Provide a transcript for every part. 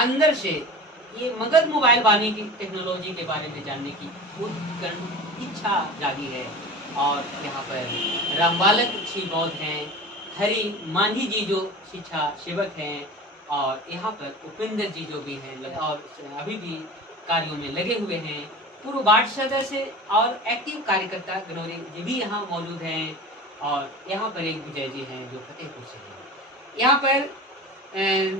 अंदर से ये मगध मोबाइल वानी की टेक्नोलॉजी के बारे में जानने की उत्कट इच्छा जागी है। और यहाँ पर रामबालक श्री बौद्ध हैं, हरि मांझी जी जो शिक्षा सेवक हैं, और यहाँ पर उपेंद्र जी जो भी हैं और अभी भी कार्यों में लगे हुए हैं, पूर्व वार्ड सदस्य और एक्टिव कार्यकर्ता गनौरी जी भी यहाँ मौजूद हैं। और यहाँ पर एक विजय जी हैं जो फतेहपुर से हैं। यहाँ पर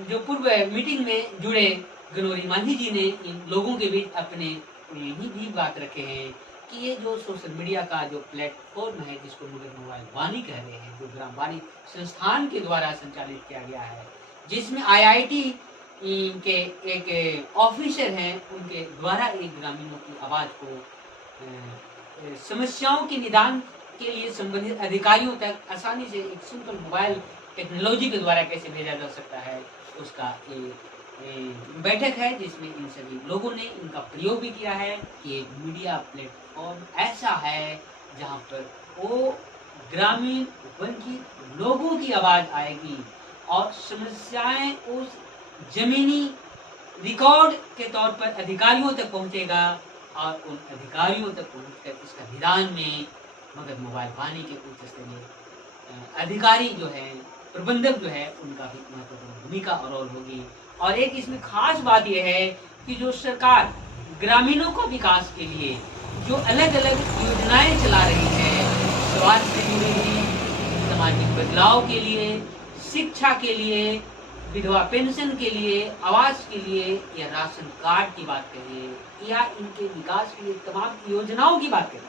जो पूर्व मीटिंग में जुड़े गनौरी मांझी जी ने इन लोगों के बीच अपने यही भी बात रखे हैं कि ये जो सोशल मीडिया का जो प्लेटफॉर्म है जिसको मगध मोबाइल वानी कह रहे हैं, जो ग्राम वानी संस्थान के द्वारा संचालित किया गया है, जिसमें IIT के एक ऑफिसर हैं, उनके द्वारा एक ग्रामीणों की आवाज को समस्याओं के निदान के लिए संबंधित अधिकारियों तक आसानी से एक सिंपल मोबाइल टेक्नोलॉजी के द्वारा कैसे भेजा जा सकता है, उसका एक बैठक है जिसमें इन सभी लोगों ने इनका प्रयोग भी किया है कि एक मीडिया प्लेटफॉर्म ऐसा है जहां पर वो ग्रामीण वंचित लोगों की आवाज आएगी और समस्याएं उस जमीनी रिकॉर्ड के तौर पर अधिकारियों तक पहुंचेगा और उन अधिकारियों तक पहुंचकर इसका निदान में मगध मोबाइल वानी के उच्च स्तरीय अधिकारी जो है, प्रबंधक जो है, उनका भी महत्वपूर्ण भूमिका और रोल होगी। और एक इसमें खास बात यह है कि जो सरकार ग्रामीणों को विकास के लिए जो अलग अलग योजनाएं चला रही है, स्वास्थ्य से जुड़ी हुई, सामाजिक बदलाव के लिए, शिक्षा के लिए, विधवा पेंशन के लिए, आवास के लिए, या राशन कार्ड की बात करें, या इनके विकास के लिए तमाम योजनाओं की बात करें,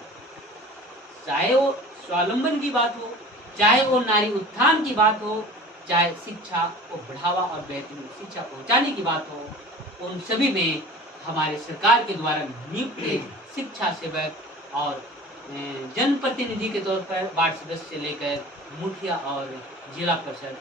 चाहे वो स्वावलंबन की बात हो, चाहे वो नारी उत्थान की बात हो, चाहे शिक्षा को बढ़ावा और बेहतरीन शिक्षा पहुंचाने की बात हो, उन सभी में हमारे सरकार के द्वारा नियुक्त शिक्षा सेवक और जनप्रतिनिधि के तौर पर वार्ड सदस्य से लेकर मुखिया और जिला परिषद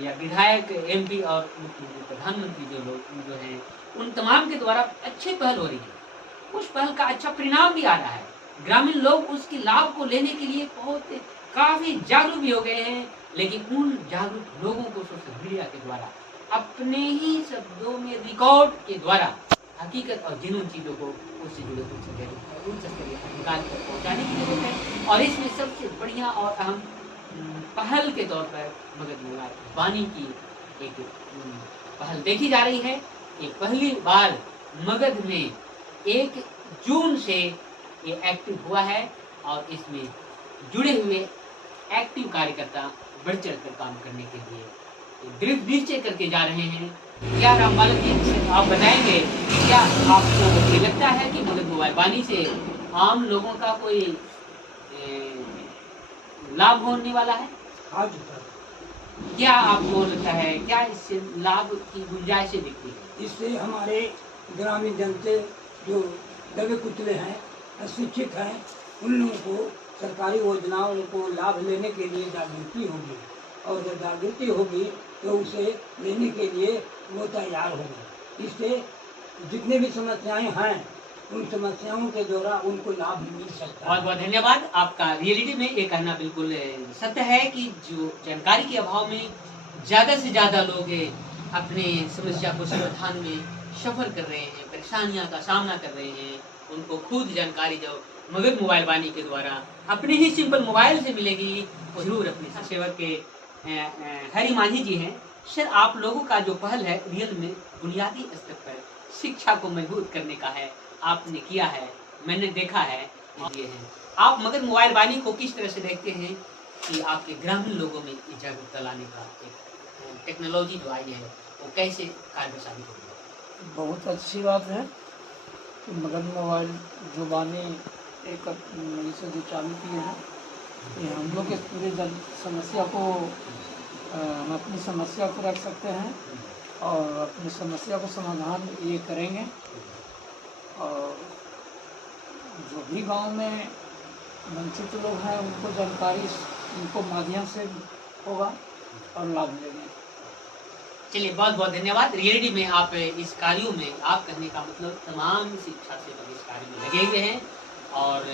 या विधायक, MP और मुख्यमंत्री, प्रधानमंत्री जो लोग जो हैं, उन तमाम के द्वारा अच्छी पहल हो रही है। उस पहल का अच्छा परिणाम भी आ रहा है। ग्रामीण लोग उसके लाभ को लेने के लिए काफी जागरूक भी हो गए हैं, लेकिन उन जागरूक लोगों को सोशल मीडिया के द्वारा अपने ही शब्दों में रिकॉर्ड के द्वारा हकीकत और जिन चीजों को उससे जुड़े उच्च स्तरीय अधिकार तक पहुंचाने की जरूरत है। और इसमें सबसे बढ़िया और अहम पहल के तौर पर मगध मोबाइल वानी की एक पहल देखी जा रही है। ये पहली बार मगध में 1 जून से ये एक्टिव हुआ है और इसमें जुड़े हुए एक्टिव कार्यकर्ता बढ़ चढ़ कर काम करने के लिए दृढ़ निश्चय करके जा रहे हैं। क्या रामबालक जी आप बताएंगे कि क्या आपको ये लगता है कि मगध मोबाइल वानी से आम लोगों का कोई लाभ होने वाला है? हाँ जी। क्या आपको लगता है, क्या इससे लाभ की गुंजाइशें दिखती है? इससे हमारे ग्रामीण जनते जो दबे कुचले हैं, अशिक्षित हैं, उन लोगों को सरकारी योजनाओं को लाभ लेने के लिए जागृति होगी, और जब जागृति होगी तो उसे लेने के लिए वो तैयार होंगे। इससे जितने भी समस्याएं हैं, उन समस्याओं के द्वारा उनको लाभ मिल सकता है। बहुत बहुत धन्यवाद आपका। रियलिटी में ये कहना बिल्कुल सत्य है कि जो जानकारी के अभाव में ज्यादा से ज्यादा लोग अपने समस्या को समाधान में सफर कर रहे हैं, परेशानियां का सामना कर रहे हैं। उनको खुद जानकारी जो मगध मोबाइल वानी के द्वारा अपने ही सिंपल मोबाइल से मिलेगी, वो जरूर अपने सेवक के हरि मांझी जी हैं। सर, आप लोगों का जो पहल है रियल में बुनियादी स्तर पर शिक्षा को मजबूत करने का है, आपने किया है, मैंने देखा है। ये है, आप मगध मोबाइल वानी को किस तरह से देखते हैं कि आपके ग्रामीण लोगों में जागरूकता लाने का एक टेक्नोलॉजी जो आई है वो कैसे कारगर साबित होगी? बहुत अच्छी बात है कि मगध मोबाइल जो वानी एक इसे जो चालू किए हैं, ये हम लोग के पूरे समस्या को हम अपनी समस्या को रख सकते हैं और अपनी समस्या को समाधान ये करेंगे। और जो भी गांव में वंचित लोग हैं उनको जानकारी उनको माध्यम से होगा और लाभ लेंगे। चलिए, बहुत बहुत धन्यवाद। रियलिटी में आप इस कार्यों में, आप कहने का मतलब तमाम शिक्षा से इस कार्य में लगे हुए हैं और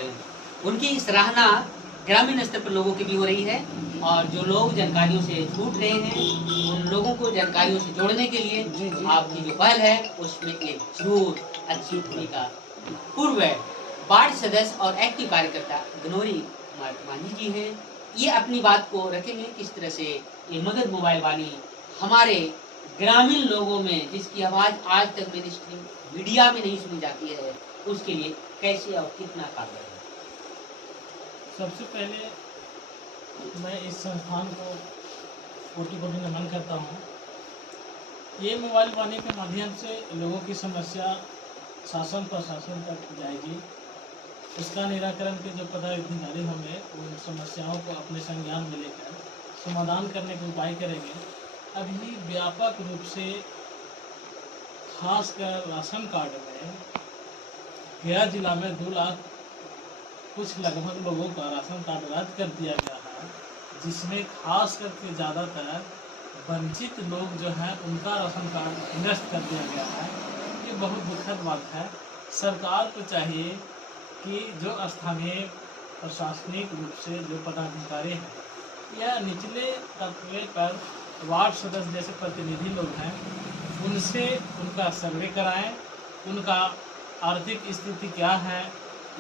उनकी सराहना ग्रामीण स्तर पर लोगों की भी हो रही है, और जो लोग जानकारियों से छूट रहे हैं उन लोगों को जानकारियों से जोड़ने के लिए जी, जी। आपकी जो पहल है उसमें एक जरूर अच्छी भूमिका। पूर्व वार्ड सदस्य और एक्टिव कार्यकर्ता गनौरी कुमार मांझी जी हैं। ये अपनी बात को रखेंगे किस तरह से ये मगध मोबाइल वाणी हमारे ग्रामीण लोगों में, जिसकी आवाज़ आज तक मेन स्ट्रीम मीडिया में नहीं सुनी जाती है, उसके लिए कैसे और कितना कारगर है। सबसे पहले मैं इस संस्थान को कोटि कोटि नमन करता हूँ। ये मोबाइल वाणी के माध्यम से लोगों की समस्या शासन प्रशासन तक जाएगी। इसका निराकरण के जो पदाधिकारी होंगे उन समस्याओं को अपने संज्ञान में लेकर समाधान करने के उपाय करेंगे। अभी व्यापक रूप से खासकर राशन कार्ड में गया जिला में 2 लाख कुछ लगभग लोगों का राशन कार्ड रद्द कर दिया गया है, जिसमें खास करके ज़्यादातर वंचित लोग जो हैं उनका राशन कार्ड निरस्त कर दिया गया है। ये बहुत दुखद बात है। सरकार को चाहिए कि जो स्थानीय प्रशासनिक रूप से जो पदाधिकारी हैं या निचले तबके पर वार्ड सदस्य जैसे प्रतिनिधि लोग हैं, उनसे उनका सर्वे कराएं, उनका आर्थिक स्थिति क्या है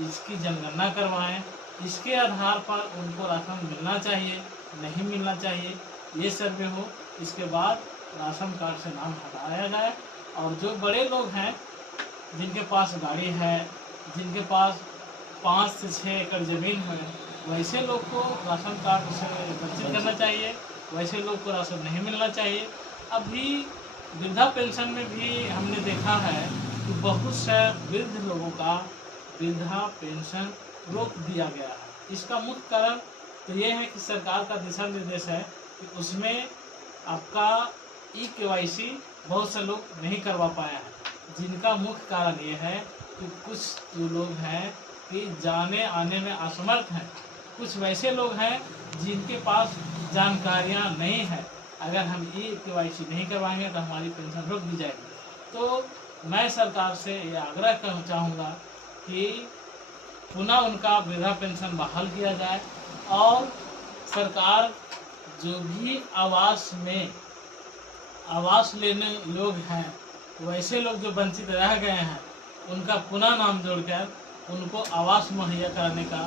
इसकी जनगणना करवाएं। इसके आधार पर उनको राशन मिलना चाहिए नहीं मिलना चाहिए ये सर्वे हो। इसके बाद राशन कार्ड से नाम हटाया जाए, और जो बड़े लोग हैं जिनके पास गाड़ी है, जिनके पास 5 से 6 एकड़ ज़मीन है, वैसे लोग को राशन कार्ड से वंचित करना चाहिए, वैसे लोग को राशन नहीं मिलना चाहिए। अभी वृद्धा पेंशन में भी हमने देखा है कि बहुत से वृद्ध लोगों का वृद्धा पेंशन रोक दिया गया है। इसका मुख्य कारण तो ये है कि सरकार का दिशा निर्देश है कि उसमें आपका KYC बहुत से लोग नहीं करवा पाया है, जिनका मुख्य कारण ये है कि कुछ जो लोग हैं कि जाने आने में असमर्थ हैं, कुछ वैसे लोग हैं जिनके पास जानकारियां नहीं है। अगर हम KYC नहीं करवाएंगे तो हमारी पेंशन रोक दी जाएगी। तो मैं सरकार से ये आग्रह करना चाहूँगा कि पुनः उनका वृद्धा पेंशन बहाल किया जाए, और सरकार जो भी आवास लेने लोग हैं, वैसे लोग जो वंचित रह गए हैं, उनका पुनः नाम जोड़कर उनको आवास मुहैया कराने का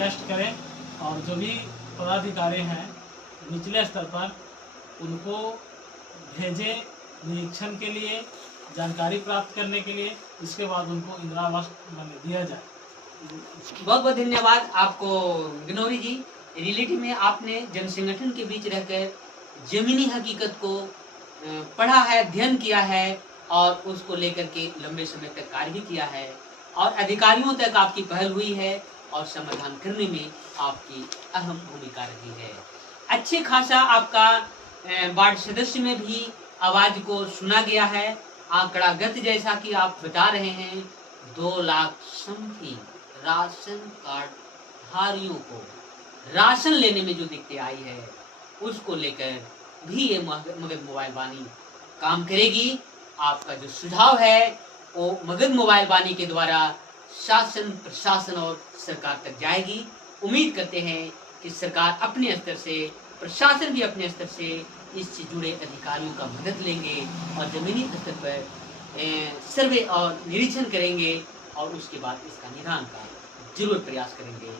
कष्ट करें। और जो भी पदाधिकारी हैं निचले स्तर पर उनको भेजें निरीक्षण के लिए, जानकारी प्राप्त करने के लिए। इसके बाद उनको इंदिरा आवास दिया जाए। बहुत बहुत धन्यवाद आपको गनौरी जी। रियलिटी में आपने जन संगठन के बीच रहकर जमीनी हकीकत को पढ़ा है, अध्ययन किया है, और उसको लेकर के लंबे समय तक कार्य भी किया है, और अधिकारियों तक आपकी पहल हुई है, और समाधान करने में आपकी अहम भूमिका रही है। अच्छे खासा आपका वार्ड सदस्य में भी आवाज को सुना गया है। आंकड़ागत जैसा कि आप बता रहे हैं, 2 लाख समथिंग राशन कार्ड धारियों को राशन लेने में जो दिक्कतें आई है, उसको लेकर भी ये मगध मोबाइल वाणी काम करेगी। आपका जो सुझाव है वो मगध मोबाइल वाणी के द्वारा शासन प्रशासन और सरकार तक जाएगी। उम्मीद करते हैं कि सरकार अपने स्तर से, प्रशासन भी अपने स्तर से इससे जुड़े अधिकारियों का मदद लेंगे, और जमीनी स्तर पर सर्वे और निरीक्षण करेंगे, और उसके बाद इसका निदान का जरूर प्रयास करेंगे।